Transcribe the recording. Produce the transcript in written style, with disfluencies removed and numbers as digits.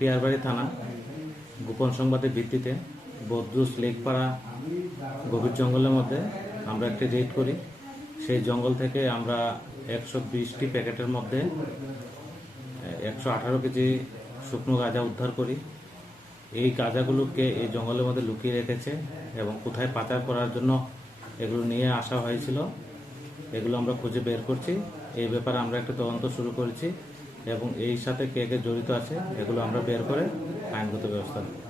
পিয়ারবাড়ি থানা গোপন সংবাদের ভিত্তিতে বদরুস লেকপাড়া গভীর জঙ্গলের মধ্যে আমরা একটি রেড করি। সেই জঙ্গল থেকে আমরা 120টি প্যাকেটের মধ্যে 118 কেজি শুকনো গাঁজা উদ্ধার করি। এই গাঁজাগুলোকে এই জঙ্গলের মধ্যে লুকিয়ে রেখেছে এবং কোথায় পাচার করার জন্য এগুলো নিয়ে আসা হয়েছিল এগুলো আমরা খুঁজে বের করছি। এই ব্যাপারে আমরা একটা তদন্ত শুরু করেছি এবং এই সাথে কে কে জড়িত আছে এগুলো আমরা বের করে আইনগত ব্যবস্থা নেব।